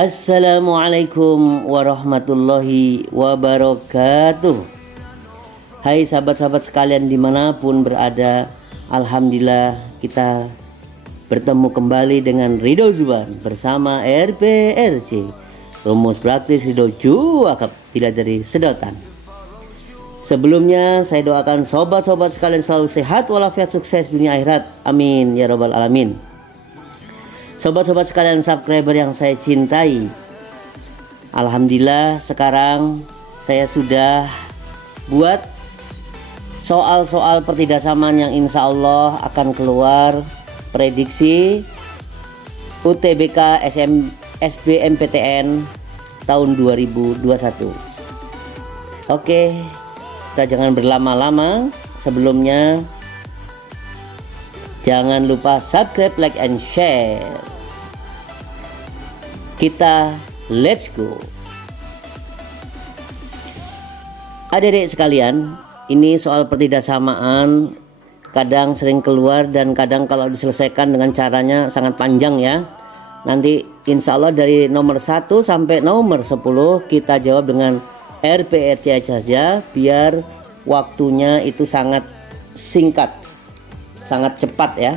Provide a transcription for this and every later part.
Assalamualaikum warahmatullahi wabarakatuh. Hai sahabat-sahabat sekalian dimanapun berada, alhamdulillah kita bertemu kembali dengan Ridho Zuban bersama RPRC, rumus praktis Ridho Juakap, tidak dari sedotan. Sebelumnya saya doakan sobat-sobat sekalian selalu sehat walafiat, sukses dunia akhirat, amin ya rabbal alamin. Sobat-sobat sekalian subscriber yang saya cintai, alhamdulillah sekarang saya sudah buat soal-soal pertidasaman yang insya Allah akan keluar prediksi UTBK SBMPTN tahun 2021. Oke, kita jangan berlama-lama. Sebelumnya jangan lupa subscribe, like, and share. Kita let's go. Adik-adik sekalian, ini soal pertidasamaan kadang sering keluar dan kadang kalau diselesaikan dengan caranya sangat panjang ya. Nanti insya Allah dari nomor 1 sampai nomor 10 kita jawab dengan RPRC saja, biar waktunya itu sangat singkat, sangat cepat ya.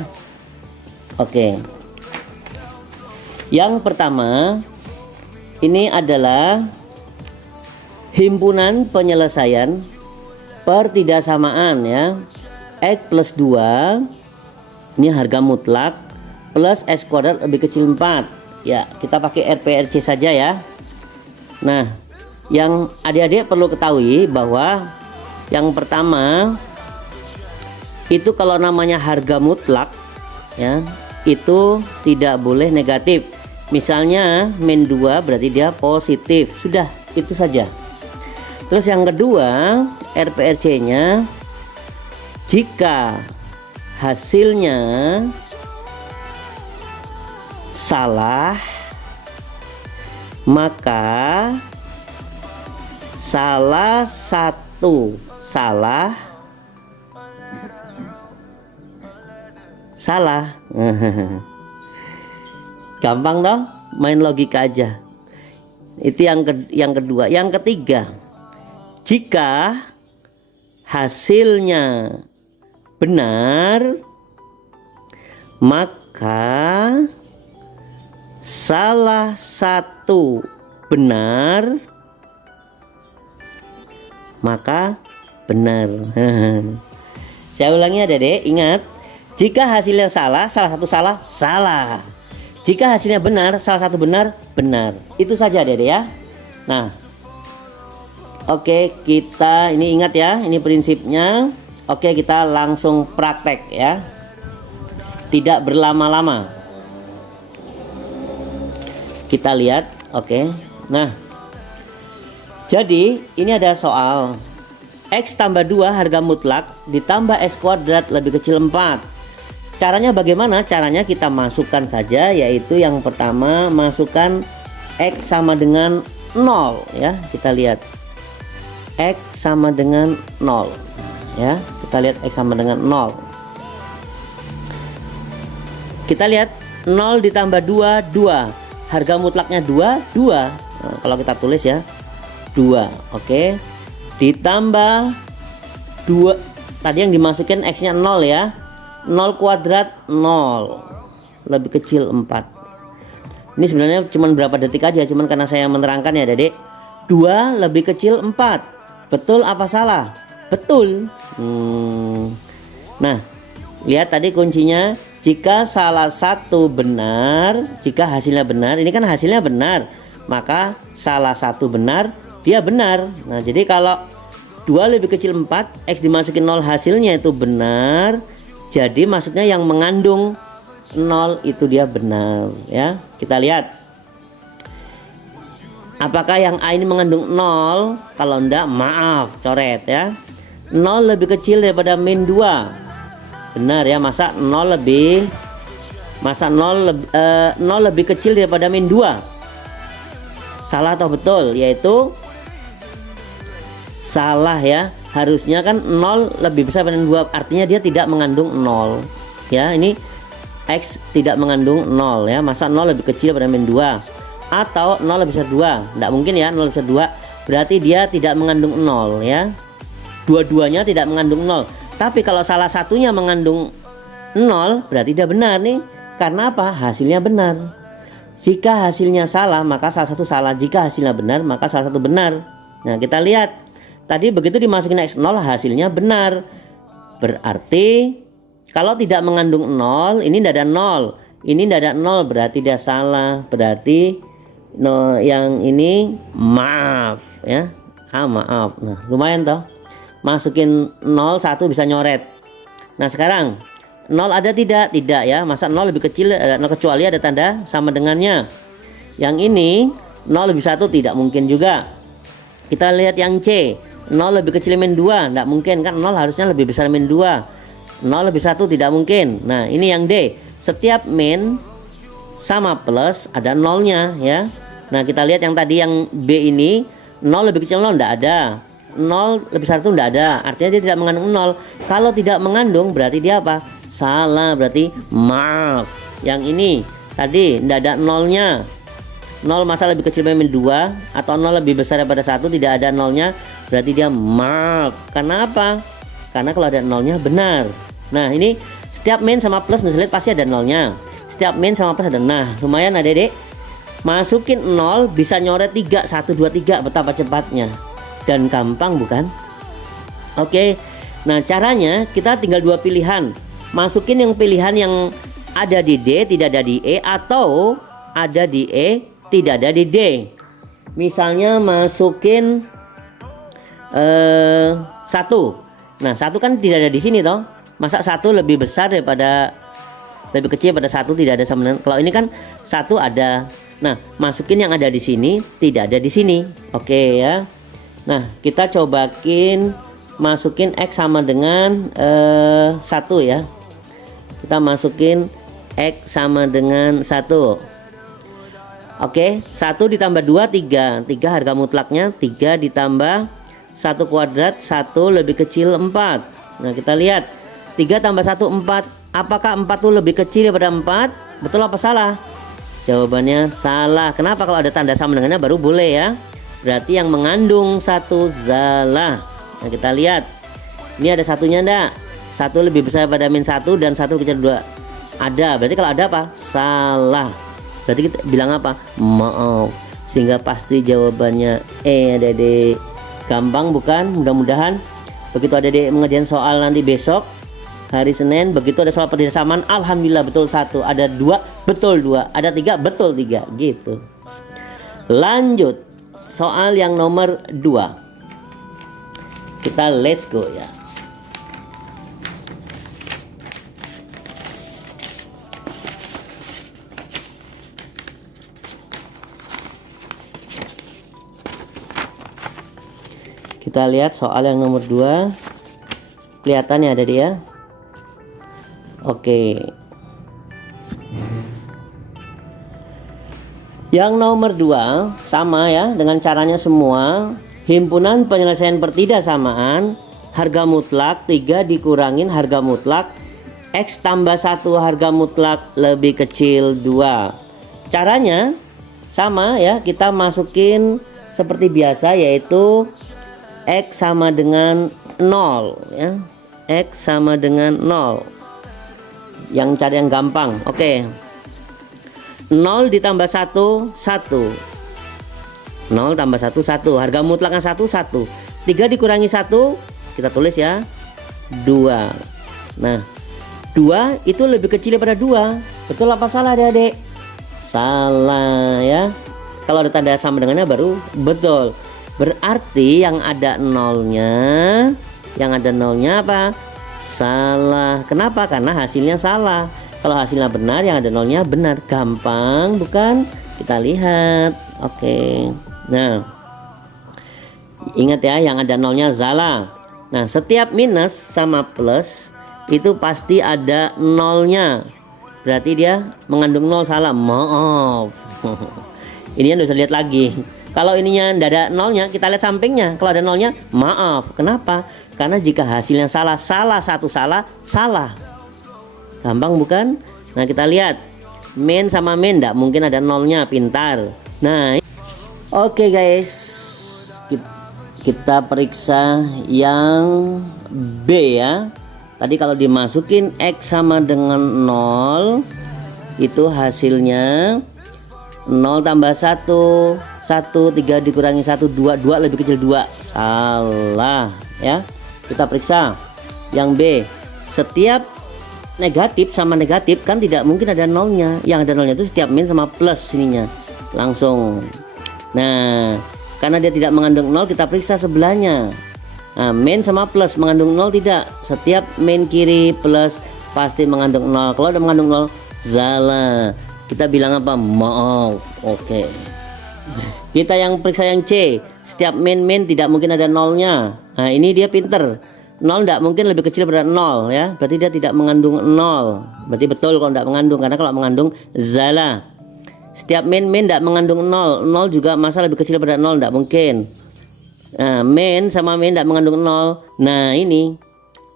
Oke. Yang pertama ini adalah himpunan penyelesaian pertidasamaan ya. X plus 2 ini harga mutlak plus X kuadrat lebih kecil 4 ya. Kita pakai RPRC saja ya. Nah, yang adik-adik perlu ketahui bahwa yang pertama itu kalau namanya harga mutlak ya, itu tidak boleh negatif. Misalnya min 2 berarti dia positif. Sudah, itu saja. Terus yang kedua, RPRC nya jika hasilnya salah, maka salah satu salah gampang toh, main logika aja. Itu yang kedua. Yang ketiga, jika hasilnya benar, maka salah satu benar, maka benar. Saya ulangi adik-adik, ingat, jika hasilnya salah, salah satu salah. Jika hasilnya benar, salah satu benar. Itu saja adik-adik ya. Nah, oke, kita ini ingat ya, ini prinsipnya. Oke, kita langsung praktek ya, tidak berlama-lama. Kita lihat. Oke, nah, jadi ini ada soal X tambah 2 harga mutlak ditambah X kuadrat lebih kecil 4. Caranya bagaimana? Caranya kita masukkan saja, yaitu yang pertama masukkan X sama dengan 0 ya. Kita lihat X sama dengan 0 ya. Kita lihat X sama dengan 0. Kita lihat 0 ditambah 2 harga mutlaknya 2. Nah, kalau kita tulis ya 2. Oke, ditambah 2 tadi yang dimasukin X nya 0 ya. 0 kuadrat 0 lebih kecil 4. Ini sebenarnya cuma berapa detik aja, cuman karena saya menerangkan ya adik. 2 lebih kecil 4. Betul apa salah? Betul. Nah, lihat tadi kuncinya, jika salah satu benar, jika hasilnya benar, ini kan hasilnya benar, maka salah satu benar, dia benar. Nah, jadi kalau 2 lebih kecil 4, X dimasukin 0, hasilnya itu benar. Jadi maksudnya yang mengandung 0 itu dia benar ya. Kita lihat apakah yang A ini mengandung 0. Kalau enggak, maaf, coret ya. 0 lebih kecil daripada min 2. Benar ya, masa 0 lebih kecil daripada min 2. Salah atau betul? Yaitu salah ya. Harusnya kan 0 lebih besar daripada 2, artinya dia tidak mengandung 0 ya. Ini X tidak mengandung 0 ya. Masa 0 lebih kecil daripada min 2. atau 0 lebih besar 2. Tidak mungkin ya 0 lebih besar 2, berarti dia tidak mengandung 0 ya. Dua-duanya tidak mengandung 0. Tapi kalau salah satunya mengandung 0, berarti dia benar nih. Karena apa? Hasilnya benar. Jika hasilnya salah, maka salah satu salah. Jika hasilnya benar, maka salah satu benar. Nah, kita lihat. Tadi begitu dimasukin X0, hasilnya benar. Berarti kalau tidak mengandung 0, ini tidak ada 0. Ini tidak ada 0, berarti dia salah. Berarti yang ini maaf ya. Maaf. Nah, lumayan toh. Masukin 0, 1 bisa nyoret. Nah, sekarang 0 ada tidak? Tidak ya. Masa 0 lebih kecil, 0 kecuali ada tanda sama dengannya. Yang ini 0 lebih 1 tidak mungkin juga. Kita lihat yang C. 0 lebih kecil min 2, tidak mungkin kan, 0 harusnya lebih besar min 2. 0 lebih 1 tidak mungkin. Nah, ini yang D. Setiap min sama plus ada 0-nya ya. Nah, kita lihat yang tadi yang B ini 0 lebih kecil 0 tidak ada. 0 lebih 1 tidak ada. Artinya dia tidak mengandung 0. Kalau tidak mengandung berarti dia apa? Salah, berarti maaf. Yang ini tadi tidak ada 0-nya. 0 masa lebih kecil min 2 atau 0 lebih besar daripada 1 tidak ada 0-nya, berarti dia maaf. Karena apa? Karena kalau ada 0-nya benar. Nah, ini setiap min sama plus lihat pasti ada 0-nya. Setiap min sama plus ada. Nah, lumayan adik-adik. Masukin 0 bisa nyoret 3, 1, 2, 3. Betapa cepatnya. Dan gampang bukan? Oke. Nah, caranya kita tinggal dua pilihan. Masukin yang pilihan yang ada di D, tidak ada di E, atau ada di E, tidak ada di D. Misalnya masukin 1. Nah, 1 kan tidak ada di sini toh. Masa 1 lebih besar daripada, lebih kecil pada 1 tidak ada sama dengan. Kalau ini kan 1 ada. Nah, masukin yang ada di sini, tidak ada di sini. Oke ya. Nah, kita cobakin masukin X sama dengan 1 ya. Kita masukin X sama dengan 1. Oke, 1 ditambah 2, 3. 3 harga mutlaknya. 3 ditambah 1 kuadrat, 1 lebih kecil 4. Nah, kita lihat 3 tambah 1, 4. Apakah 4 itu lebih kecil daripada 4? Betul apa salah? Jawabannya salah. Kenapa? Kalau ada tanda sama dengannya baru boleh ya. Berarti yang mengandung 1 salah. Nah, kita lihat. Ini ada satunya enggak? 1 lebih besar daripada min 1 dan 1 kecil 2. Ada. Berarti kalau ada apa? Salah. Berarti kita bilang apa? Maaf. Sehingga pasti jawabannya E, adik-adik. Gampang bukan? Mudah-mudahan begitu adik-adik mengerjakan soal nanti besok hari Senin, begitu ada soal persamaan, alhamdulillah betul 1, ada 2 betul 2, ada 3 betul 3 gitu. Lanjut soal yang nomor 2. Kita let's go ya. Kita lihat soal yang nomor 2. Kelihatannya ada dia. Oke. Yang nomor 2 sama ya dengan caranya semua. Himpunan penyelesaian pertidaksamaan harga mutlak 3 dikurangin harga mutlak X tambah 1 harga mutlak lebih kecil 2. Caranya sama ya, kita masukin seperti biasa yaitu X sama dengan 0 ya. X sama dengan 0. Yang cari yang gampang. Oke. 0 ditambah 1 1. 0 tambah 1 1. Harga mutlaknya 1 1. 3 dikurangi 1 kita tulis ya 2. Nah, 2 itu lebih kecil daripada 2. Betul apa salah adik-adik? Salah ya. Kalau ada tanda sama dengannya baru betul. Berarti yang ada nolnya apa? Salah. Kenapa? Karena hasilnya salah. Kalau hasilnya benar, yang ada nolnya benar. Gampang bukan? Kita lihat. Oke. Nah, ingat ya, yang ada nolnya salah. Nah, setiap minus sama plus itu pasti ada nolnya. Berarti dia mengandung nol, salah. Maaf. Ini yang bisa lihat lagi. Kalau ininya tidak ada nolnya, kita lihat sampingnya. Kalau ada nolnya, maaf. Kenapa? Karena jika hasilnya salah, salah satu salah, salah. Gampang bukan? Nah, kita lihat. Min sama min tidak mungkin ada nolnya, pintar. Nah, oke guys, kita periksa yang B ya. Tadi kalau dimasukin X sama dengan 0, itu hasilnya 0 tambah 1, 1, 3 dikurangi 1, 2, 2 lebih kecil 2. Salah ya. Kita periksa yang B. Setiap negatif sama negatif kan tidak mungkin ada nolnya. Yang ada nolnya itu setiap min sama plus sininya. Langsung. Nah, karena dia tidak mengandung 0, kita periksa sebelahnya. Nah, min sama plus mengandung 0 tidak. Setiap min kiri plus pasti mengandung 0. Kalau ada mengandung 0, salah. Kita bilang apa? Maaf. Oke. Kita yang periksa yang C. Setiap min tidak mungkin ada nolnya. Nah, ini dia pinter. 0 tidak mungkin lebih kecil daripada 0 ya. Berarti dia tidak mengandung 0. Berarti betul kalau tidak mengandung, karena kalau mengandung salah. Setiap min tidak mengandung 0. 0 juga masa lebih kecil daripada 0, tidak mungkin. Nah, min sama min tidak mengandung 0. Nah, ini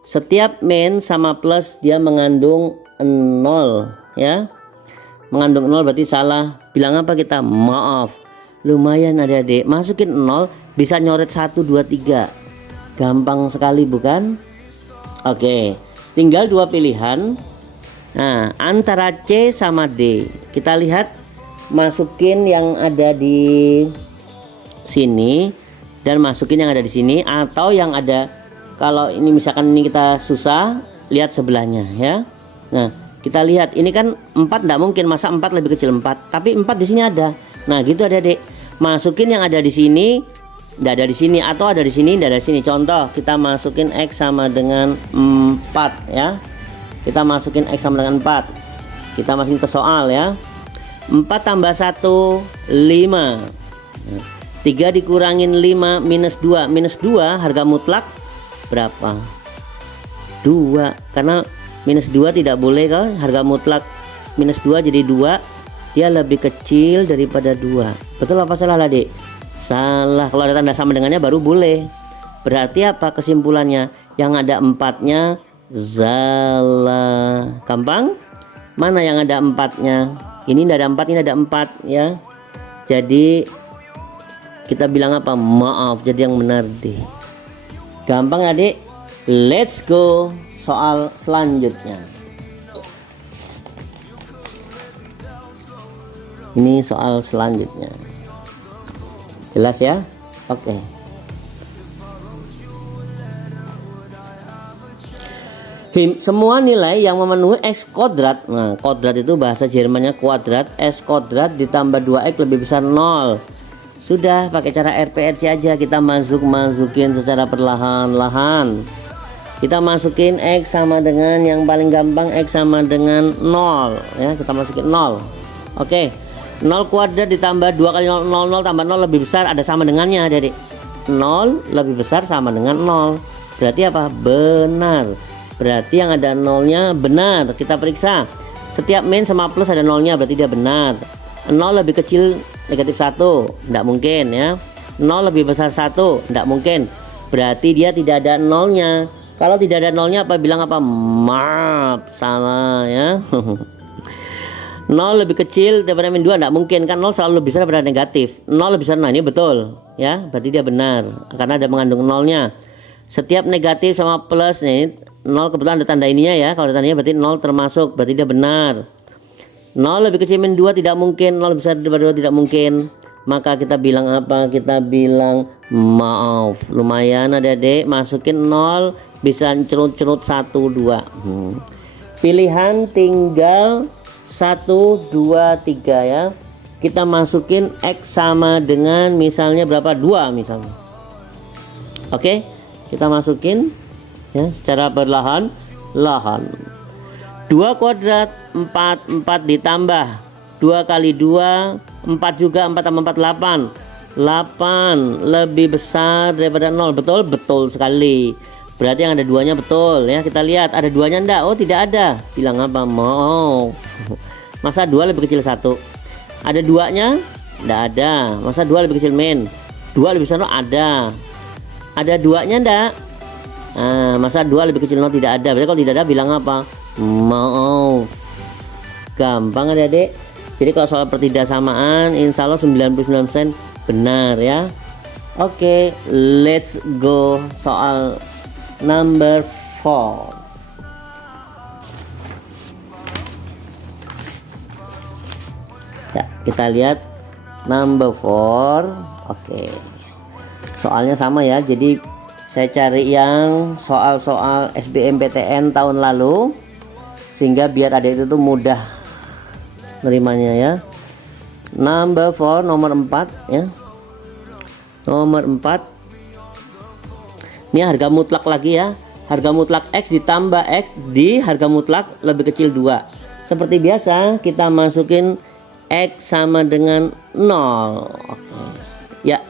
setiap min sama plus dia mengandung 0 ya. Mengandung 0 berarti salah. Bilang apa kita? Maaf. Lumayan adik-adik, masukin 0 bisa nyoret 1, 2, 3. Gampang sekali bukan? Oke, tinggal dua pilihan. Nah, antara C sama D. Kita lihat, masukin yang ada di sini dan masukin yang ada di sini, atau yang ada, kalau ini misalkan ini kita susah, lihat sebelahnya ya. Nah, kita lihat ini kan 4 tidak mungkin, masa 4 lebih kecil 4, tapi 4 di sini ada. Nah, gitu adik-adik. Masukin yang ada di sini, tidak ada di sini, atau ada di sini, tidak ada di sini. Contoh, kita masukin X sama dengan 4 ya. Kita masukin X sama dengan 4. Kita masukin ke soal ya. 4 tambah 1, 5. 3 dikurangin 5 minus 2. Minus 2 harga mutlak berapa? 2. Karena minus 2 tidak boleh kan? Harga mutlak minus 2 jadi 2. Dia lebih kecil daripada 2. Betul apa salah adik? Salah. Kalau ada tanda sama dengannya baru boleh. Berarti apa kesimpulannya? Yang ada 4-nya salah. Gampang? Mana yang ada 4-nya? Ini tidak ada 4, ini ada 4 ya. Jadi kita bilang apa? Maaf. Jadi yang benar deh. Gampang adik. Let's go soal selanjutnya. Ini soal selanjutnya. Jelas ya? Oke. Semua nilai yang memenuhi X kuadrat. Nah, kuadrat itu bahasa Jermannya kuadrat. X kuadrat ditambah 2X lebih besar 0. Sudah, pakai cara RPRC aja. Kita masukin secara perlahan-lahan. Kita masukin X sama dengan yang paling gampang, X sama dengan 0 ya. Kita masukin 0. Oke. 0 kuadrat ditambah 2 kali 0, 0 tambah 0 lebih besar, ada sama dengannya adik. 0 lebih besar sama dengan 0. Berarti apa? Benar. Berarti yang ada 0-nya benar. Kita periksa. Setiap min sama plus ada 0-nya, berarti dia benar. 0 lebih kecil negatif 1, tidak mungkin ya. 0 lebih besar 1, tidak mungkin. Berarti dia tidak ada 0-nya. Kalau tidak ada 0-nya apa? Bilang apa? Maaf, salah ya. 0 lebih kecil daripada min 2 tidak mungkin, kan 0 selalu lebih besar daripada negatif. 0 lebih besar, nah ini betul ya, berarti dia benar karena ada mengandung 0-nya. Setiap negatif sama plus, nih 0 kebetulan ada tanda ininya ya. Kalau ada tandanya berarti 0 termasuk, berarti dia benar. 0 lebih kecil min 2 tidak mungkin, 0 lebih besar daripada 2 tidak mungkin. Maka kita bilang apa? Kita bilang maaf. Lumayan adik-adik, masukin 0 bisa cerut-cerut 1, 2. Pilihan tinggal 1, 2, 3 ya. Kita masukin X sama dengan misalnya berapa? 2 misalnya. Oke, kita masukin ya secara perlahan-lahan. 2 kuadrat 4, 4 ditambah 2 kali 2 4 juga, 4 tambah 4 8. 8 lebih besar daripada 0. Betul? Betul sekali. Berarti yang ada 2-nya betul ya. Kita lihat ada 2-nya enggak? Oh, tidak ada. Bilang apa? Mau. Masa 2 lebih kecil 1? Ada 2-nya? Enggak ada. Masa 2 lebih kecil min? 2 lebih besar 0? Ada. Ada 2-nya enggak? Nah, masa 2 lebih kecil 0? Tidak ada. Berarti kalau tidak ada bilang apa? Mau. Gampang adik-adik. Jadi kalau soal pertidaksamaan insya Allah 99% benar ya. Oke, let's go soal number 4. Ya, kita lihat number 4. Oke. Soalnya sama ya. Jadi saya cari yang soal-soal SBMPTN tahun lalu sehingga biar adik itu tuh mudah nerimanya ya. Number 4, nomor 4 ya. Nomor 4. Ini harga mutlak lagi ya. Harga mutlak X ditambah X di harga mutlak lebih kecil 2. Seperti biasa kita masukin X sama dengan 0. Oke. Ya.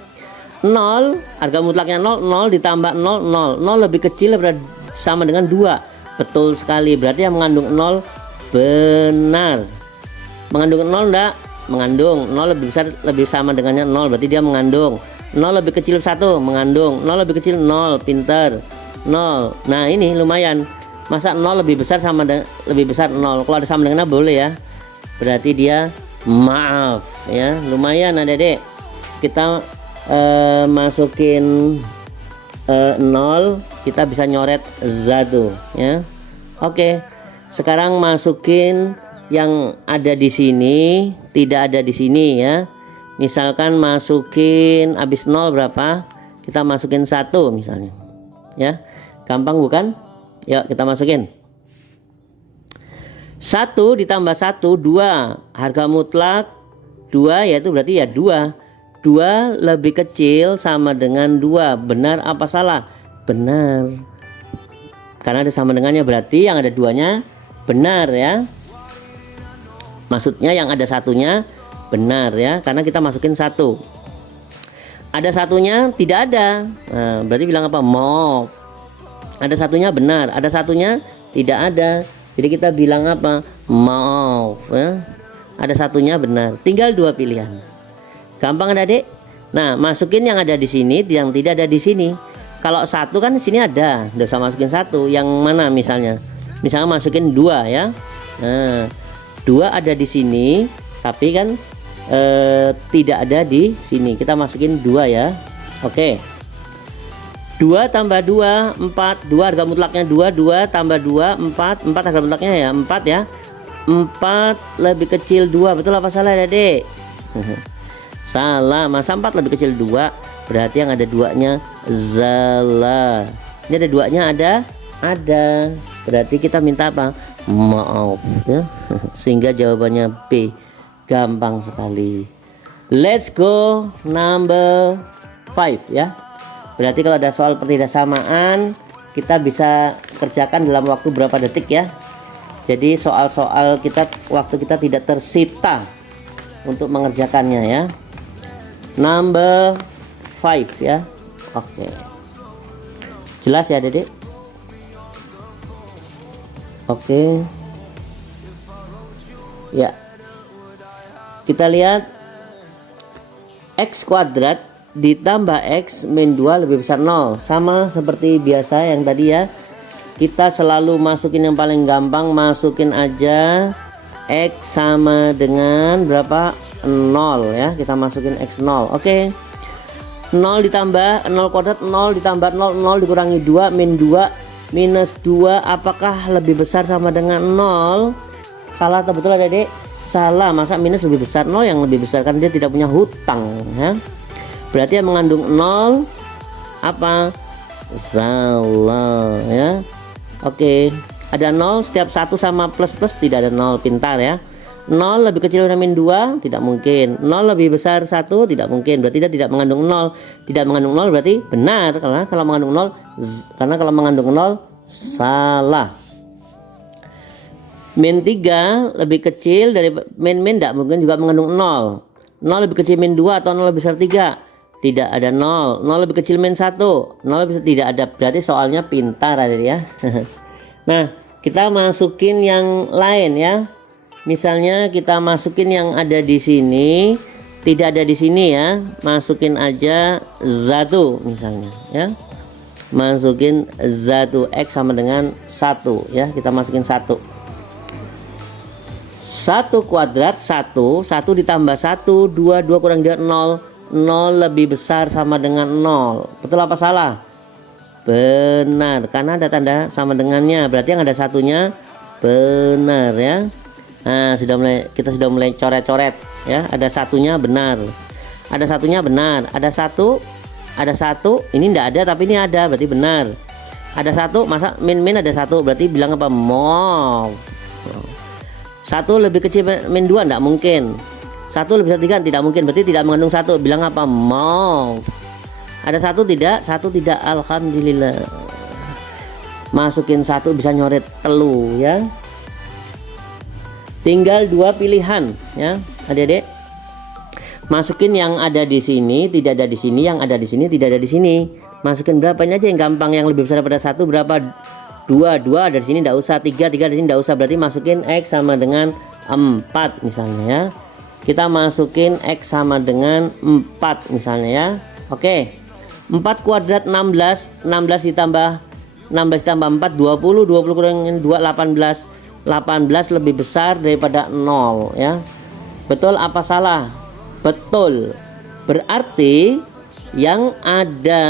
0, harga mutlaknya 0, 0 ditambah 0, 0. 0 lebih kecil sama dengan 2. Betul sekali. Berarti yang mengandung 0 benar. Mengandung 0 enggak? Mengandung. 0 lebih besar lebih sama dengannya 0, berarti dia mengandung. 0 lebih kecil 1, mengandung. 0 lebih kecil 0, pinter. 0. Nah, ini lumayan. Masa 0 lebih besar sama lebih besar 0. Kalau ada sama dengannya boleh ya. Berarti dia maaf ya. Lumayan Adik-adik. Kita masukin 0, kita bisa nyoret 1 ya. Oke. Sekarang masukin yang ada di sini, tidak ada di sini ya. Misalkan masukin habis 0 berapa? Kita masukin 1 misalnya. Ya. Gampang bukan? Yuk kita masukin. 1 ditambah 1 2. Harga mutlak 2 yaitu berarti ya 2. 2 lebih kecil sama dengan 2. Benar apa salah? Benar. Karena ada sama dengannya berarti yang ada 2-nya benar ya. Maksudnya yang ada satunya benar ya, karena kita masukin 1. Ada satunya tidak ada. Nah, berarti bilang apa? Maaf. Ada satunya benar, ada satunya tidak ada. Jadi kita bilang apa? Maaf ya. Ada satunya benar. Tinggal 2 pilihan. Gampang Adik? Nah, masukin yang ada di sini, yang tidak ada di sini. Kalau 1 kan di sini ada, udah usah masukin 1. Yang mana misalnya? Misalnya masukin 2 ya. Nah, 2 ada di sini, tapi kan tidak ada di sini. Kita masukin 2 ya. Oke. 2 tambah 2 4. 2 harga mutlaknya 2. 2 tambah 2 4. 4 harga mutlaknya ya 4 ya. 4 lebih kecil 2. Betul apa salah Adik? Salah. Masa 4 lebih kecil 2? Berarti yang ada 2-nya salah. Ini ada 2-nya ada. Berarti kita minta apa? Maaf ya. Sehingga jawabannya B. Gampang sekali. Let's go number 5 ya. Berarti kalau ada soal pertidaksamaan kita bisa kerjakan dalam waktu berapa detik ya. Jadi soal-soal waktu kita tidak tersita untuk mengerjakannya ya. Number 5 ya. Oke. Jelas ya Dedek? Oke. Ya. Kita lihat X kuadrat ditambah X min 2 lebih besar 0. Sama seperti biasa yang tadi ya. Kita selalu masukin yang paling gampang. Masukin aja X sama dengan berapa? 0 ya. Kita masukin X 0. Oke. 0 ditambah 0 kuadrat, 0 ditambah 0, 0 dikurangi 2 min 2 minus 2. Apakah lebih besar sama dengan 0? Salah atau betul Adik? Salah. Masa minus lebih besar? 0 yang lebih besar, kan dia tidak punya hutang ya. Berarti yang mengandung 0 apa? Salah ya. Oke. Ada 0, setiap 1 sama plus tidak ada 0. Pintar ya. 0 lebih kecil dari min 2 tidak mungkin. 0 lebih besar 1 tidak mungkin. Berarti dia tidak mengandung 0. Tidak mengandung 0 berarti benar. Karena kalau mengandung 0 salah. Min 3 lebih kecil dari min tidak mungkin juga mengandung 0. 0 lebih kecil min 2 atau 0 lebih besar 3 tidak ada 0. 0 lebih kecil min 1 0 lebih besar tidak ada. Berarti soalnya pintar ada ya. Nah, kita masukin yang lain ya. Misalnya kita masukin yang ada di sini, tidak ada di sini ya. Masukin aja 1 misalnya ya. Masukin 1 X sama dengan 1 ya. Kita masukin 1. 1 kuadrat 1 ditambah 1 2 kurang 2 0 lebih besar sama dengan 0. Betul apa salah? Benar, karena ada tanda sama dengannya, berarti yang ada satunya benar ya. Nah, kita sudah mulai coret-coret ya. Ada satunya benar. Ada satunya benar. Ada satu, ini enggak ada tapi ini ada, berarti benar. Ada satu, masa min ada satu, berarti bilang apa? Mau. 1 lebih kecil min 2 enggak mungkin. 1 lebih besar 3 tidak mungkin, berarti tidak mengandung 1. Bilang apa? Mau. Ada satu tidak? Alhamdulillah. Masukin 1 bisa nyoret telu ya. Tinggal 2 pilihan ya, adik-adik. Masukin yang ada di sini, tidak ada di sini, yang ada di sini, tidak ada di sini. Masukin berapa ini aja yang gampang, yang lebih besar daripada 1 berapa? 2 dari sini enggak usah, 3 dari sini enggak usah, berarti masukin X sama dengan 4 misalnya ya. Kita masukin X sama dengan 4 misalnya ya. Oke. 4 kuadrat 16 ditambah 4 20 kurangin 2 18 lebih besar daripada 0 ya. Betul apa salah? Betul. Berarti yang ada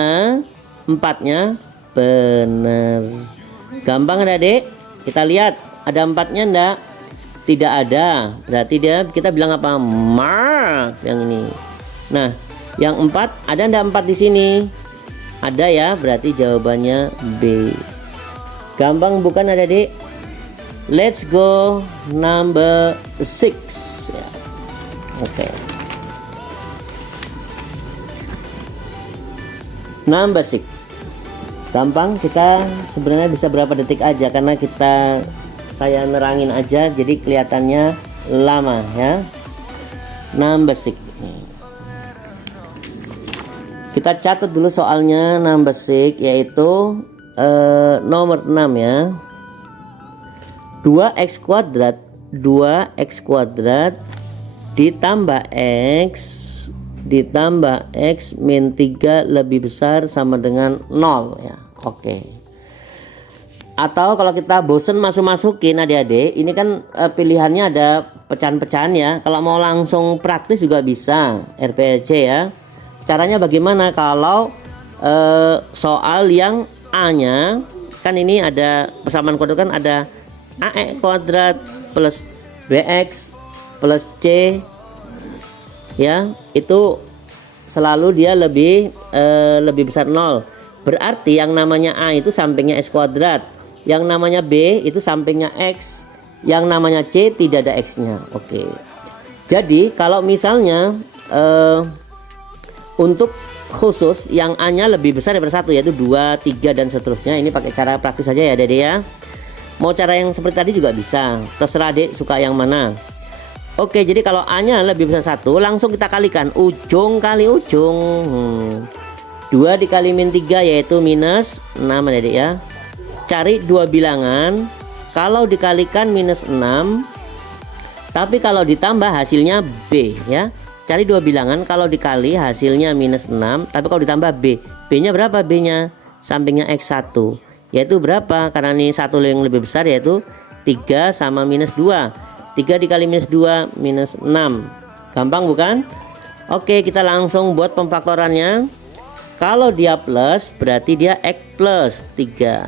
4-nya benar. Gampang adik? Kita lihat ada 4-nya enggak? Tidak ada. Berarti kita bilang apa? Mark yang ini. Nah, yang 4 ada enggak 4 di sini? Ada ya, berarti jawabannya B. Gampang bukan adik-adik? Let's go number 6 ya. Oke. Number 6. Gampang, kita sebenarnya bisa berapa detik aja karena saya nerangin aja jadi kelihatannya lama ya. Number 6. Kita catat dulu soalnya number 6, yaitu nomor 6 ya. 2x kuadrat ditambah x min 3 lebih besar sama dengan 0 ya. Oke. Atau kalau kita bosen masukin adik-adik, ini kan pilihannya ada pecahan-pecahan ya. Kalau mau langsung praktis juga bisa RPLC ya. Caranya bagaimana? Kalau soal yang A-nya kan ini ada persamaan kuadrat, kan ada AX kuadrat plus BX plus C ya, itu selalu dia lebih besar 0. Berarti yang namanya A itu sampingnya X kuadrat, yang namanya B itu sampingnya X, yang namanya C tidak ada X-nya. Oke. Jadi kalau misalnya untuk khusus yang A-nya lebih besar daripada 1, yaitu 2, 3 dan seterusnya, ini pakai cara praktis saja ya Dede ya. Mau cara yang seperti tadi juga bisa, terserah Dek suka yang mana. Oke, jadi kalau A-nya lebih besar 1, langsung kita kalikan ujung kali ujung. 2 dikali min 3 yaitu minus 6 Dek ya. Cari 2 bilangan, kalau dikalikan minus 6, tapi kalau ditambah hasilnya B ya. Cari 2 bilangan, kalau dikali hasilnya minus 6, tapi kalau ditambah B. B-nya berapa B-nya? Sampingnya X1. Yaitu berapa? Karena ini satu yang lebih besar, yaitu 3 sama minus 2. 3 dikali minus 2 minus 6. Gampang bukan? Oke, kita langsung buat pemfaktorannya. Kalau dia plus berarti dia X plus 3.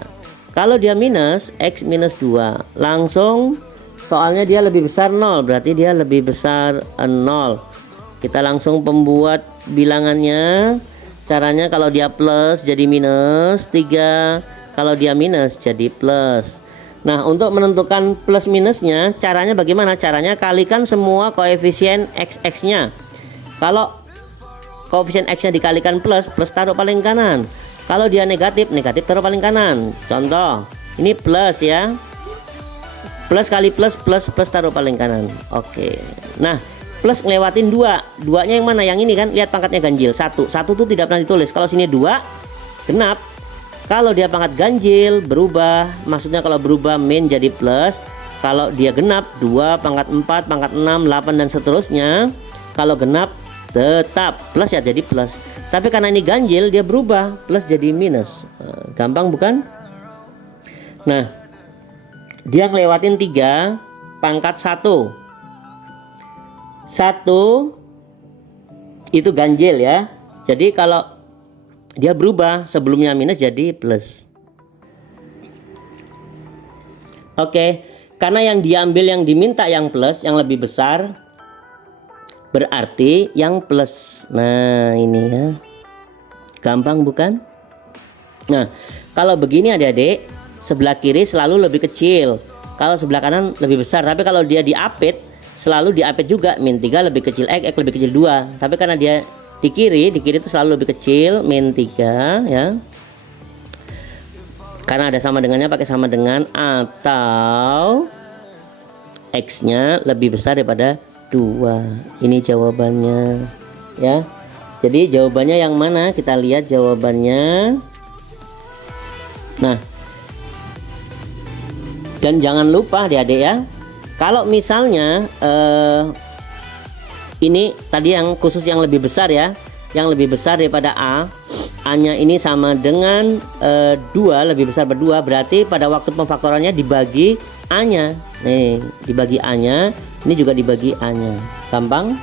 Kalau dia minus, X minus 2. Langsung soalnya dia lebih besar 0, berarti dia lebih besar 0. Kita langsung pembuat bilangannya. Caranya kalau dia plus jadi minus 3, kalau dia minus jadi plus. Nah, untuk menentukan plus minusnya caranya bagaimana? Caranya kalikan semua koefisien x-nya. Kalau koefisien x-nya dikalikan plus, plus taruh paling kanan. Kalau dia negatif, negatif taruh paling kanan. Contoh, ini plus ya. Plus kali plus, plus taruh paling kanan. Oke. Nah, plus ngelewatin 2. 2-nya yang mana? Yang ini kan, lihat pangkatnya ganjil. 1 tuh tidak pernah ditulis. Kalau sini 2 genap. Kalau dia pangkat ganjil berubah, maksudnya kalau berubah min jadi plus. Kalau dia genap 2, pangkat 4, pangkat 6, 8 dan seterusnya. Kalau genap tetap plus ya, jadi plus. Tapi karena ini ganjil dia berubah, plus jadi minus. Gampang bukan? Nah, dia ngelewatin 3, pangkat 1. 1 itu ganjil ya. Jadi kalau dia berubah sebelumnya minus jadi plus. Oke, karena yang diambil yang diminta yang plus, yang lebih besar, berarti yang plus. Nah ini ya, gampang bukan? Nah kalau begini adik-adik, sebelah kiri selalu lebih kecil, kalau sebelah kanan lebih besar. Tapi kalau dia diapit, selalu diapit juga, min 3 lebih kecil X lebih kecil 2. Tapi karena dia di kiri itu selalu lebih kecil, min 3 ya. Karena ada sama dengannya, pakai sama dengan, atau X nya lebih besar daripada 2. Ini jawabannya ya. Jadi jawabannya yang mana? Kita lihat jawabannya. Nah, dan jangan lupa adik-adik ya, kalau misalnya ini tadi yang khusus yang lebih besar ya, yang lebih besar daripada A nya ini sama dengan 2, lebih besar berdua, berarti pada waktu pemfaktorannya dibagi A nya. Nih dibagi A nya, ini juga dibagi A nya. Gampang.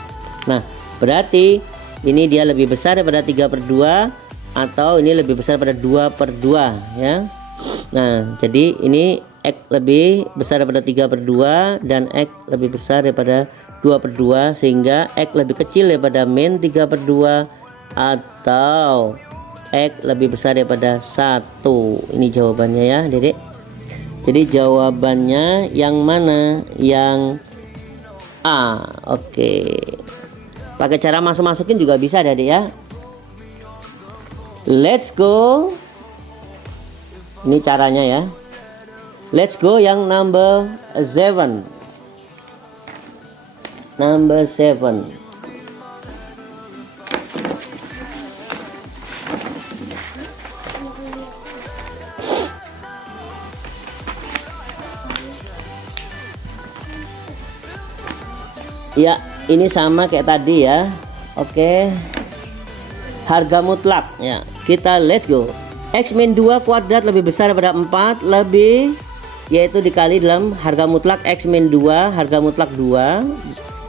Nah berarti ini dia lebih besar daripada 3/2, atau ini lebih besar pada 2/2 ya. Nah jadi ini X lebih besar daripada 3/2 dan X lebih besar daripada 2/2, sehingga X lebih kecil daripada min 3/2 atau X lebih besar daripada 1. Ini jawabannya ya Dedek. Jadi jawabannya yang mana? Yang A. Oke, pakai cara masukin juga bisa Dedek ya. Let's go. Ini caranya ya. Let's go yang number 7. Number 7. Ya, ini sama kayak tadi ya. Oke. Harga mutlak ya. Kita let's go. X min 2 kuadrat lebih besar daripada 4, lebih, yaitu dikali dalam harga mutlak X min 2, harga mutlak 2,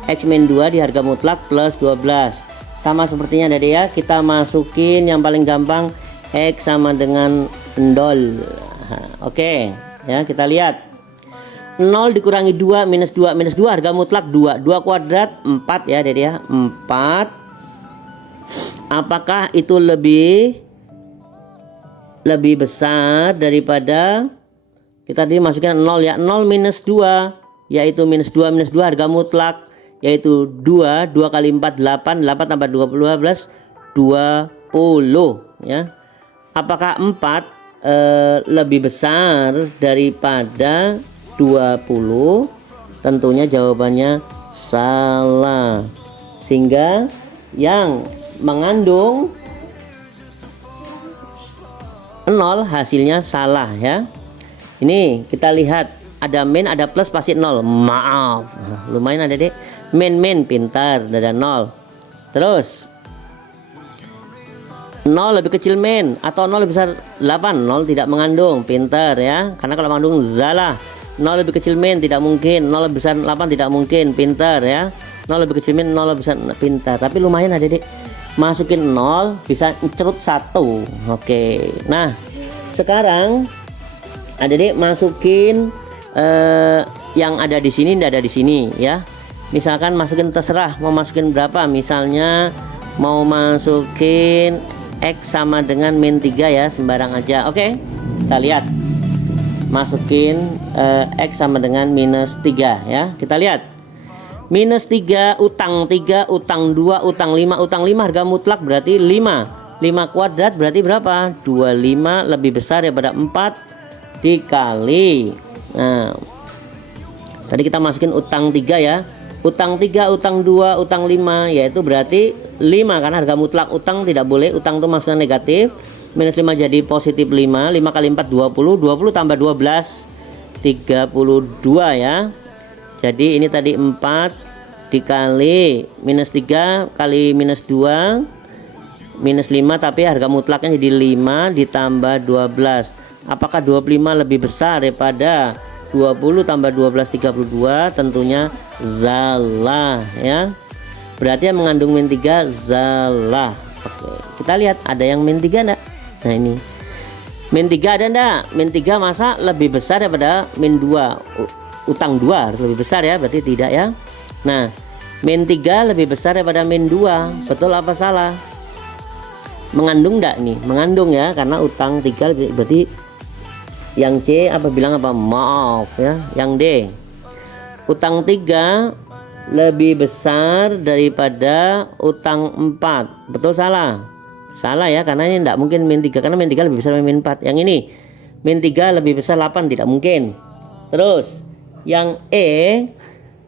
X min 2 di harga mutlak plus 12. Sama sepertinya tadi ya, kita masukin yang paling gampang, X sama dengan 0. Oke ya, kita lihat 0 dikurangi 2 minus 2 minus 2, harga mutlak 2, 2 kuadrat 4 ya Dede ya, 4. Apakah itu lebih besar daripada, kita tadi masukin 0 ya, 0 minus 2 yaitu minus 2 minus 2, harga mutlak yaitu 2, 2 kali 4 8, 8 tambah 20 12 20 ya. Apakah 4 lebih besar daripada 20? Tentunya jawabannya salah, sehingga yang mengandung 0 hasilnya salah ya. Ini kita lihat ada min ada plus pasti 0. Maaf, lumayan ada deh, min pintar, ada 0. Terus 0 lebih kecil min atau 0 lebih besar 8, 0 tidak mengandung, pintar ya, karena kalau mengandung salah. 0 lebih kecil min tidak mungkin, 0 lebih besar 8 tidak mungkin, pintar ya. 0 lebih kecil min, 0 lebih besar, pintar. Tapi lumayan adik-adik, masukin 0 bisa cerut 1. Oke, nah sekarang adik-adik masukin yang ada di sini, tidak ada di sini ya. Misalkan masukin, terserah mau masukin berapa, misalnya mau masukin X sama dengan min 3 ya, sembarang aja. Oke, kita lihat. Masukin X sama dengan minus 3 ya. Kita lihat. Minus 3, utang 3, utang 2, utang 5, utang 5, harga mutlak berarti 5. 5 kuadrat berarti berapa? 25 lebih besar daripada 4 dikali. Nah, tadi kita masukin utang 3 ya. Utang 3, utang 2, utang 5, yaitu berarti 5, karena harga mutlak utang tidak boleh, utang itu maksudnya negatif. Minus 5 jadi positif 5, 5 kali 4 20, 20 tambah 12 32 ya. Jadi ini tadi 4 dikali minus 3 kali minus 2 minus 5, tapi harga mutlaknya jadi 5 ditambah 12. Apakah 25 lebih besar daripada 20 tambah 12 32 tentunya zalah ya. Berarti yang mengandung min 3 zalah. Oke, kita lihat ada yang min 3 enggak? Nah ini. Min 3 ada enggak? Min 3 masa lebih besar daripada min 2? Utang 2 harus lebih besar ya, berarti tidak ya. Nah, min 3 lebih besar daripada min 2. Betul apa salah? Mengandung enggak nih? Mengandung ya, karena utang 3 berarti yang C apa bilang apa? Maaf ya. Yang D. Utang 3 lebih besar daripada utang 4. Betul salah? Salah ya, karena ini tidak mungkin min 3, karena min 3 lebih besar dari min 4. Yang ini min 3 lebih besar 8, tidak mungkin. Terus yang E,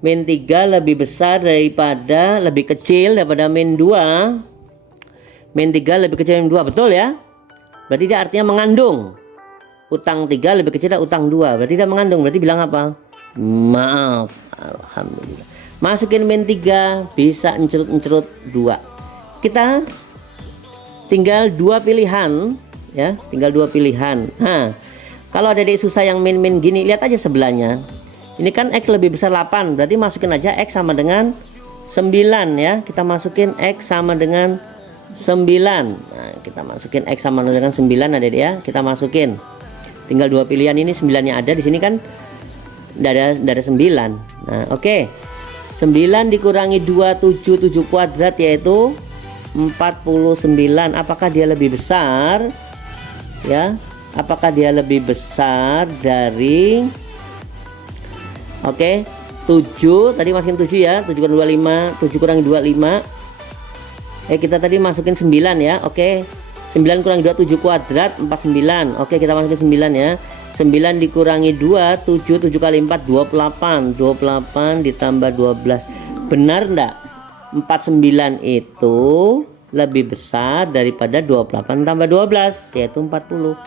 min 3 lebih besar daripada, lebih kecil daripada min 2. Min 3 lebih kecil dari min 2, betul ya? Berarti dia artinya mengandung. Utang 3 lebih kecil dari utang 2, berarti dia mengandung. Berarti bilang apa? Maaf. Alhamdulillah. Masukin min 3, bisa encerut-encerut 2. Kita tinggal 2 pilihan ya, tinggal 2 pilihan. Nah, kalau adik susah yang min gini, lihat aja sebelahnya. Ini kan X lebih besar 8, berarti masukin aja X sama dengan 9 ya. Kita masukin X sama dengan 9. Nah, kita masukin X sama dengan 9 adik ya. Kita masukin. Tinggal 2 pilihan ini, 9-nya ada di sini kan. Enggak ada 9. Nah, oke. 9 dikurangi 2, 7 kuadrat yaitu 49. Apakah dia lebih besar? Ya. Apakah dia lebih besar dari 7, tadi masukin 7 ya, 7 kurang 25, 7 kurang 25. Kita tadi masukin 9 ya. Oke. 9 kurang 2, 7 kuadrat, 49. Oke, kita masukin 9 ya. 9 dikurangi 2, 7 kali 4, 28. 28 ditambah 12. Benar enggak? 49 itu lebih besar daripada 28 tambah 12, yaitu 40.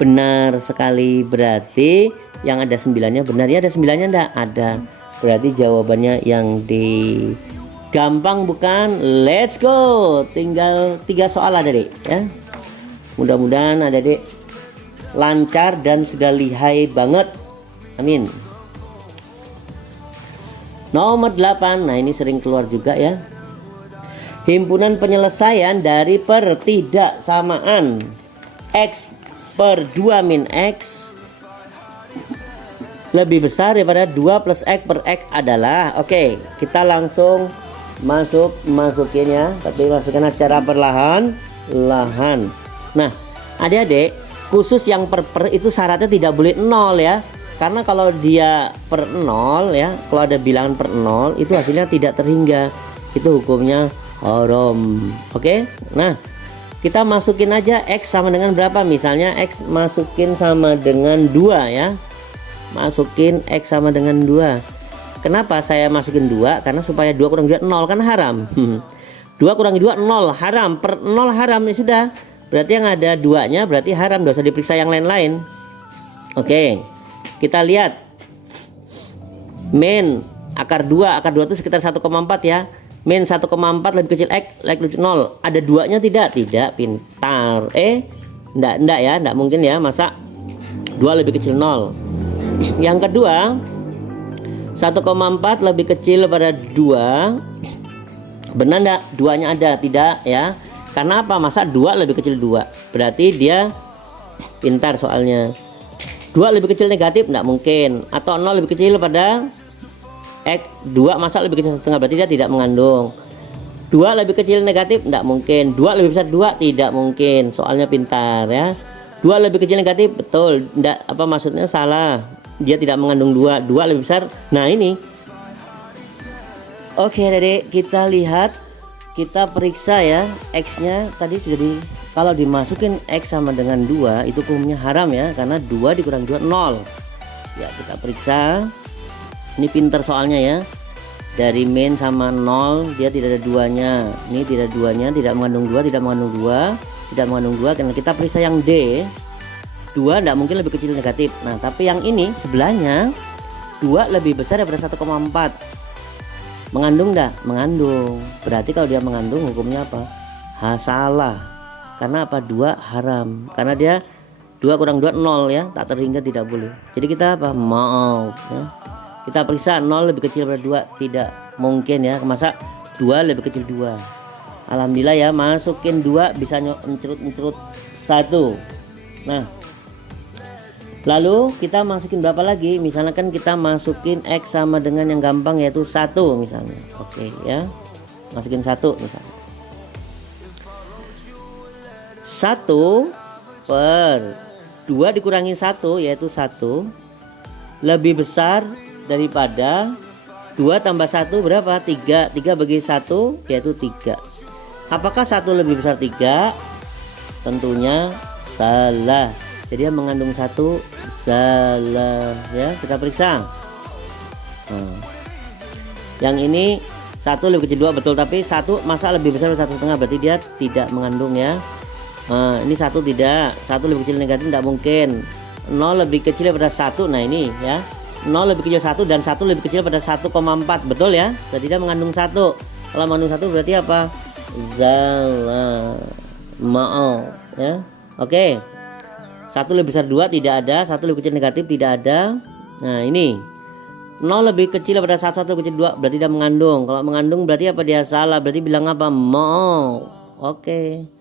Benar sekali, berarti yang ada 9-nya benar ya. Ada 9-nya enggak? Ada. Berarti jawabannya yang D. Gampang bukan? Let's go. Tinggal 3 soal adik ya. Mudah-mudahan adik lancar dan sudah lihai banget. Amin. Nomor 8. Nah, ini sering keluar juga ya. Himpunan penyelesaian dari pertidaksamaan X per 2 min X lebih besar daripada 2 plus X per X adalah. Oke, kita langsung masukin ya, tapi masukkan secara perlahan-lahan. Nah, adik-adik, khusus yang per itu syaratnya tidak boleh 0 ya. Karena kalau dia per 0 ya, kalau ada bilangan per 0 itu hasilnya tidak terhingga. Itu hukumnya haram. Oke. Nah, kita masukin aja X sama dengan berapa? Misalnya X masukin sama dengan 2 ya. Masukin X sama dengan 2. Kenapa saya masukin 2? Karena supaya 2 kurang 2 0 kan haram. 2 kurang 2 0 haram, per 0 haram ya sudah. Berarti yang ada 2-nya berarti haram, dosa diperiksa yang lain-lain. Oke. Kita lihat. Min akar 2 itu sekitar 1,4 ya. Min 1,4 lebih kecil X lebih kecil 0. Ada 2-nya tidak? Tidak, pintar. Enggak ya, enggak mungkin ya. Masa 2 lebih kecil 0. Yang kedua, 1,4 lebih kecil pada 2. Benar enggak? 2-nya ada? Tidak ya. Karena apa? Masa 2 lebih kecil 2? Berarti dia pintar soalnya. 2 lebih kecil negatif? Enggak mungkin. Atau 0 lebih kecil pada X. 2 masa lebih kecil 1,5? Berarti dia tidak mengandung. 2 lebih kecil negatif? Enggak mungkin. 2 lebih besar 2? Tidak mungkin. Soalnya pintar ya. 2 lebih kecil negatif? Betul. Enggak, apa maksudnya salah. Dia tidak mengandung 2. 2 lebih besar. Nah ini. Oke adik, kita lihat. Kita periksa ya, X-nya tadi sudah kalau dimasukin X sama dengan 2 itu hukumnya haram ya, karena 2 dikurangi 2 0. Ya, kita periksa. Ini pinter soalnya ya. Dari min sama 0 dia tidak ada 2-nya. Ini tidak ada 2-nya, tidak mengandung 2, tidak mengandung 2, tidak mengandung 2. Karena kita periksa yang D. 2 tidak mungkin lebih kecil negatif. Nah, tapi yang ini sebelahnya 2 lebih besar daripada 1,4. Mengandung enggak? Mengandung. Berarti kalau dia mengandung hukumnya apa? Salah. Karena apa? 2 haram. Karena dia 2 2 kurang 2 0 ya, tak terhingga tidak boleh. Jadi kita apa? Maaf ya. Kita periksa 0 lebih kecil daripada 2, tidak mungkin ya. Masa 2 lebih kecil 2. Alhamdulillah ya, masukin 2 bisa mencerut 1. Nah, lalu kita masukin berapa lagi? Misalnya kan kita masukin X sama dengan yang gampang yaitu 1 misalnya. Oke ya, masukin 1 misalnya. 1 per 2 dikurangi 1 yaitu 1 lebih besar daripada 2 tambah 1 berapa? 3. 3 bagi 1 yaitu 3. Apakah 1 lebih besar 3? Tentunya salah. Jadi yang mengandung 1 salah ya. Kita periksa. Yang ini 1 lebih kecil 2 betul, tapi 1 masa lebih besar dari 1,5, berarti dia tidak mengandung ya. Ini 1 tidak, 1 lebih kecil negatif tidak mungkin. 0 lebih kecil daripada 1. Nah ini ya, 0 lebih kecil 1 dan 1 lebih kecil daripada 1,4, betul ya. Berarti dia mengandung 1. Kalau mengandung 1 berarti apa? Salah. Maaf ya. Oke. 1 lebih besar 2 tidak ada, 1 lebih kecil negatif tidak ada. Nah ini 0 lebih kecil daripada 1, 1 lebih kecil 2 berarti dia mengandung. Kalau mengandung berarti apa? Dia salah. Berarti bilang apa? Maaf. Oke.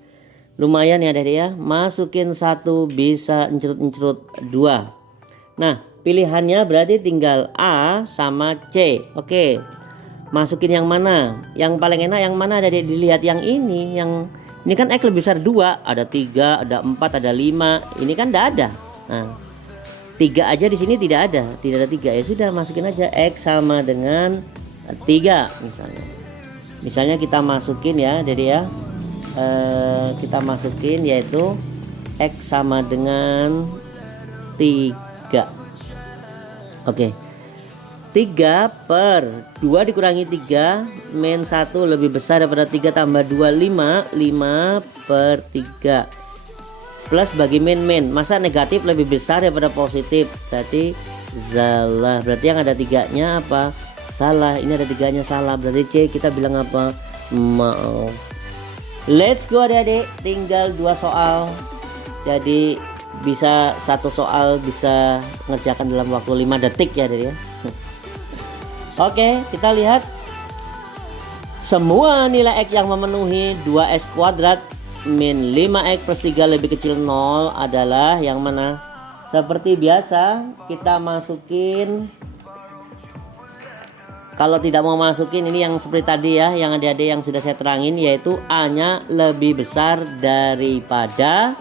Lumayan ya adik ya, masukin 1 bisa encerut 2. Nah pilihannya berarti tinggal A sama C. Oke, masukin yang mana? Yang paling enak yang mana adik? Dilihat yang ini. Yang ini kan X lebih besar 2, ada 3, ada 4, ada 5. Ini kan tidak ada. Nah 3 aja di sini tidak ada 3 ya sudah, masukin aja X sama dengan 3 misalnya kita masukin ya jadi ya. Kita masukin yaitu X sama dengan 3. Oke, 3 per 2 dikurangi 3 min 1 lebih besar daripada 3 tambah 2 5 per 3 plus bagi min. Masa negatif lebih besar daripada positif, berarti salah. Berarti yang ada 3-nya apa? Salah. Ini ada 3-nya salah, berarti C kita bilang apa? Maaf. Let's go adik-adik, tinggal 2 soal. Jadi bisa 1 soal bisa ngerjakan dalam waktu 5 detik ya adik ya. Oke, kita lihat semua nilai X yang memenuhi 2X kuadrat min 5X plus 3 lebih kecil 0 adalah yang mana? Seperti biasa kita masukin. Kalau tidak mau masukin ini yang seperti tadi ya, yang adik-adik yang sudah saya terangin, yaitu A nya lebih besar daripada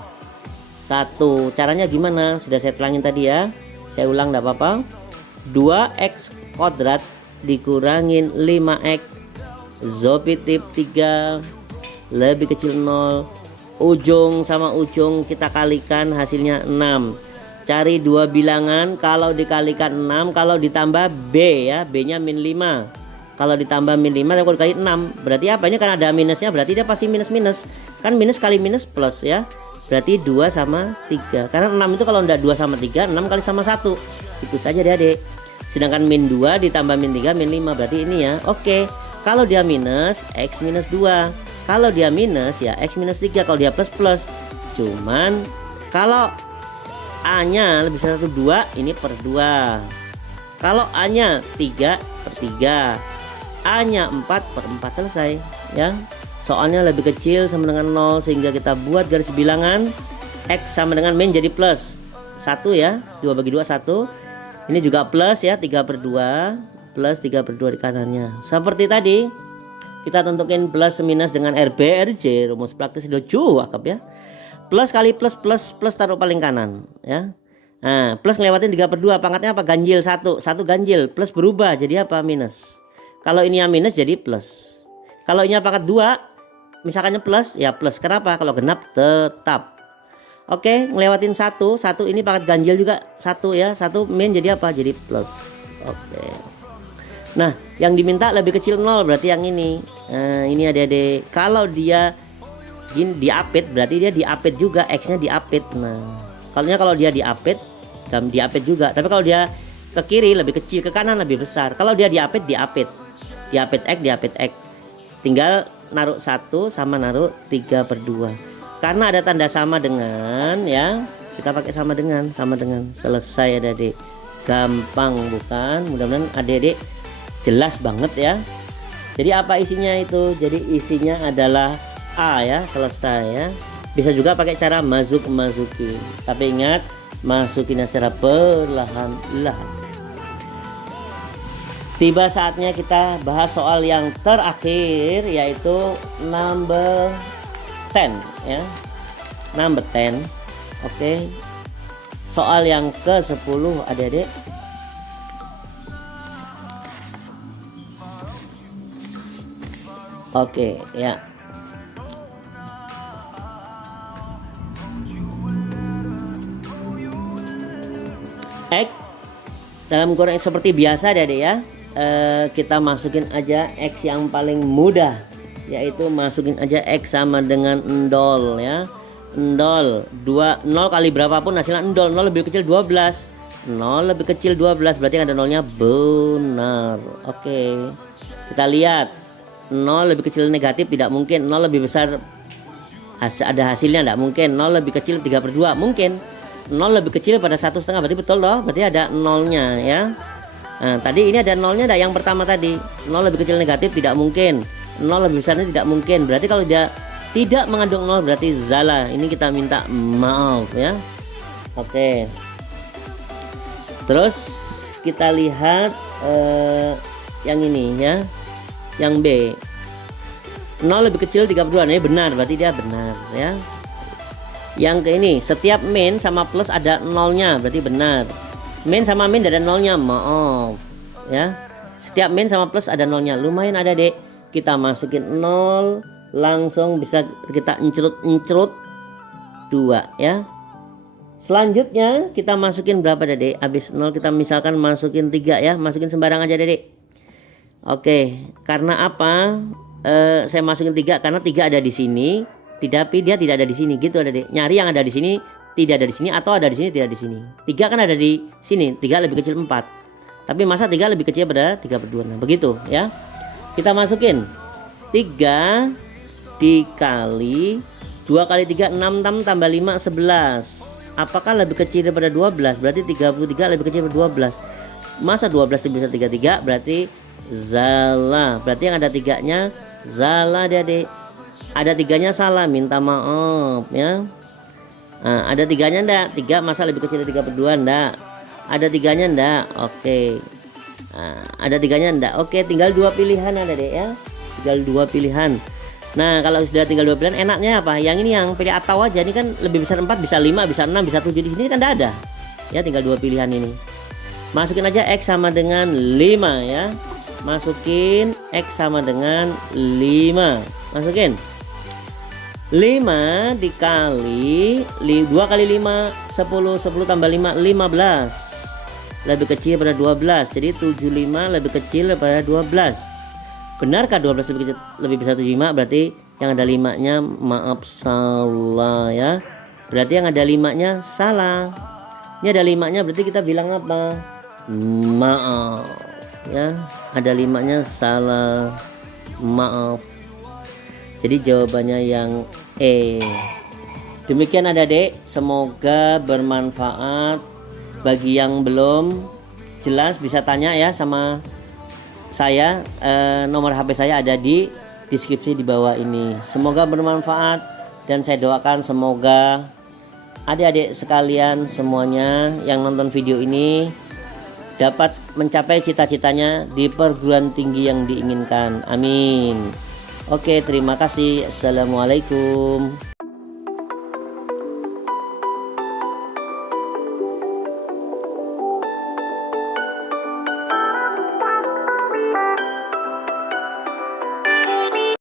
1. Caranya gimana? Sudah saya terangin tadi ya, saya ulang tidak apa-apa. 2X kuadrat dikurangin 5X positif 3 lebih kecil 0, ujung sama ujung kita kalikan hasilnya 6. Cari 2 bilangan, kalau dikalikan 6, kalau ditambah B ya, B nya min 5, kalau ditambah min 5 kalau dikali 6 berarti apa? Ini kan ada minusnya, berarti dia pasti minus kan, minus kali minus plus ya, berarti 2 sama 3 karena 6 itu kalau enggak 2 sama 3 6 kali sama 1 itu saja adik. Sedangkan min 2 ditambah min 3 min 5 berarti ini ya. Oke, kalau dia minus X minus 2, kalau dia minus ya X minus 3, kalau dia plus plus. Cuman kalau A nya lebih besar 2 ini per 2, kalau A nya 3 per 3, A nya 4 per 4 selesai ya. Soalnya lebih kecil sama dengan 0 sehingga kita buat garis bilangan X sama dengan min jadi plus 1 ya, 2 bagi 2 1. Ini juga plus ya, 3 per 2 plus 3 per 2 di kanannya. Seperti tadi kita tentukan plus minus dengan RB RC, rumus praktis itu cakep ya. Plus kali plus taruh paling kanan ya. Nah, plus ngelewatin 3 per 2, pangkatnya apa? Ganjil 1 ganjil, plus berubah jadi apa? Minus. Kalau ini yang minus jadi plus. Kalau ini pangkat 2 misalkannya plus ya plus. Kenapa? Kalau genap tetap. Oke, ngelewatin 1 ini pangkat ganjil juga 1 ya. 1 min jadi apa? Jadi plus. Oke. Nah, yang diminta lebih kecil 0 berarti yang ini. Nah, ini adik-adik. Kalau dia ini diapit berarti dia diapit juga, X-nya diapit. Nah, kalau dia diapit juga. Tapi kalau dia ke kiri lebih kecil, ke kanan lebih besar. Kalau dia diapit X. Tinggal naruh 1 sama naruh 3 per 2. Karena ada tanda sama dengan ya, kita pakai sama dengan selesai adik-adik. Gampang bukan? Mudah-mudahan adik-adik jelas banget ya. Jadi apa isinya itu? Jadi isinya adalah A ya, selesai ya. Bisa juga pakai cara masukin, tapi ingat masukin secara perlahan-lahan. Tiba saatnya kita bahas soal yang terakhir, yaitu number 10 ya. Number 10. Oke. Soal yang ke-10 adik-adik. Oke ya. X dalam kurang seperti biasa adik-adik ya. Kita masukin aja X yang paling mudah, yaitu masukin aja X sama dengan 0 ya. 0 kali berapapun hasilnya 0 lebih kecil 12, 0 lebih kecil 12 berarti ada nolnya benar. Oke, kita lihat 0 lebih kecil negatif tidak mungkin, 0 lebih besar ada hasilnya tidak mungkin, 0 lebih kecil 3/2 mungkin, 0 lebih kecil pada 1/2 berarti betul loh, berarti ada nolnya ya. Nah, tadi ini ada nolnya ada yang pertama tadi, 0 lebih kecil negatif tidak mungkin, 0 lebih besarnya tidak mungkin, berarti kalau dia tidak mengandung 0 berarti salah. Ini kita minta maaf ya. Oke. Terus kita lihat yang ini ya. Yang B. 0 lebih kecil 32. Ini benar, berarti dia benar ya. Yang ke ini, setiap min sama plus ada nolnya, berarti benar. Min sama min ada nolnya, maaf ya. Setiap min sama plus ada nolnya. Lumayan ada dek. Kita masukin 0, langsung bisa kita encrut 2 ya. Selanjutnya kita masukin berapa Dede? Habis 0 kita misalkan masukin 3 ya, masukin sembarang aja Dede. Oke, karena apa? Saya masukin 3 karena 3 ada di sini, tapi dia tidak ada di sini gitu Dede. Nyari yang ada di sini, tidak ada di sini, atau ada di sini tidak di sini. 3 kan ada di sini, 3 lebih kecil 4. Tapi masa 3 lebih kecil pada 3/2. Nah, begitu ya. Kita masukin 3 dikali 2 kali 3 6 tambah 5 11. Apakah lebih kecil daripada 12? Berarti 33 lebih kecil daripada 12. Masa 12 bisa 33? Berarti salah. Berarti yang ada 3-nya salah Adik. Ada 3-nya salah, minta maaf ya. Nah, ada 3-nya enggak? 3 masa lebih kecil dari 3/2 enggak? Ada 3-nya enggak? Oke. Nah, ada 3-nya enggak? Oke, tinggal 2 pilihan Adik ya. Tinggal 2 pilihan. Nah, kalau sudah tinggal 2 pilihan, enaknya apa? Yang ini yang pilih atau aja. Ini kan lebih besar 4, bisa 5, bisa 6, bisa 7. Di sini kan enggak ada. Ya, tinggal 2 pilihan ini. Masukin aja X sama dengan 5 ya. Masukin X sama dengan 5. Masukin 5 dikali 2 kali 5 10, 10 tambah 5 15. Lebih kecil pada 12. Jadi 75 lebih kecil daripada 12. Benarkah 12 lebih besar 75? Berarti yang ada 5-nya maaf salah ya. Berarti yang ada 5-nya salah. Ini ada 5-nya berarti kita bilang apa? Maaf ya. Ada 5-nya salah. Maaf. Jadi jawabannya yang E. Demikian Adik-adik, semoga bermanfaat. Bagi yang belum jelas bisa tanya ya sama saya, nomor HP saya ada di deskripsi di bawah ini. Semoga bermanfaat dan saya doakan semoga adik-adik sekalian semuanya yang nonton video ini dapat mencapai cita-citanya di perguruan tinggi yang diinginkan. Amin. Oke, terima kasih. Assalamualaikum.